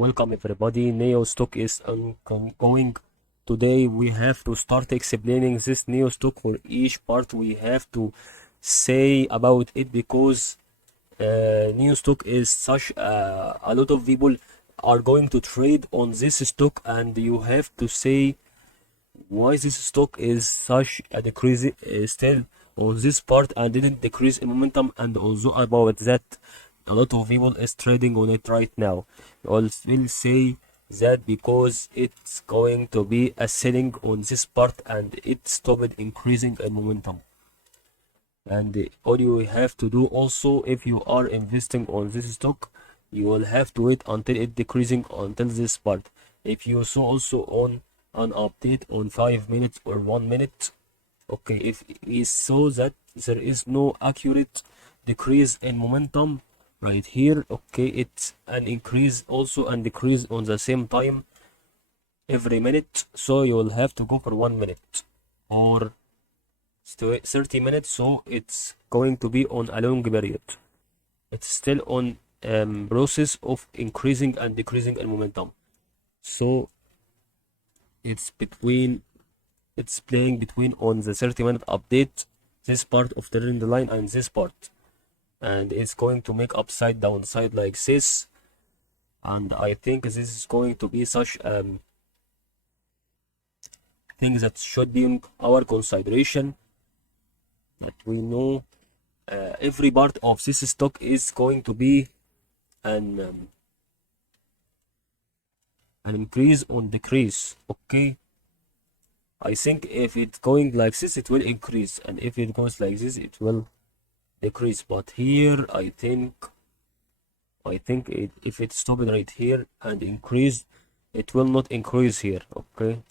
Welcome everybody. NIO stock is going. Today we have to start explaining this NIO stock. For each part we have to say about it because NIO stock is such a lot of people are going to trade on this stock, and you have to say why this stock is such a decrease still on this part and didn't decrease in momentum, and also about that a lot of people is trading on it right now. Will say that because it's going to be a selling on this part and it stopped increasing in momentum. And all you have to do also, if you are investing on this stock, you will have to wait until it decreasing until this part. If you saw also on an update on 5 minutes or 1 minute, okay, if we saw that there is no accurate decrease in momentum right here, okay, it's an increase also and decrease on the same time every minute, so you will have to go for 1 minute or 30 minutes, so it's going to be on a long period. It's still on process of increasing and decreasing in momentum, so it's playing between on the 30-minute update, this part of the trend line and this part, and it's going to make upside downside like this. And I think this is going to be such thing that should be in our consideration, that we know every part of this stock is going to be an increase on decrease. Okay, I think if it's going like this it will increase, and if it goes like this it will decrease. But here I think if it's stopping right here and increase, it will not increase here. Okay,